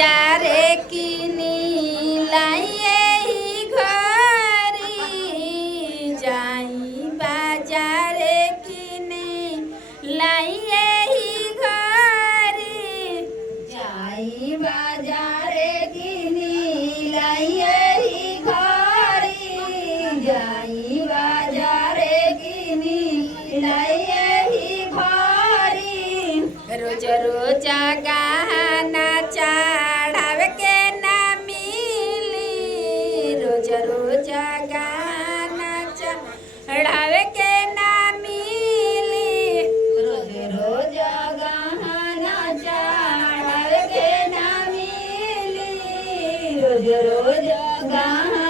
बाजारे किनी लाइए ही घरी जाई बाजारे किनी लाइए ही घरी जाई बाजारे किनी लाइए ही घरी जाई बाजारे किनी लाइए ही घरी रोज रोज गहना चढ़ावे के ना मिली रोज रोज गहना चढ़ावे के ना मिली रोज रोज गहना चढ़ावे के ना मिली रोज रोज गहना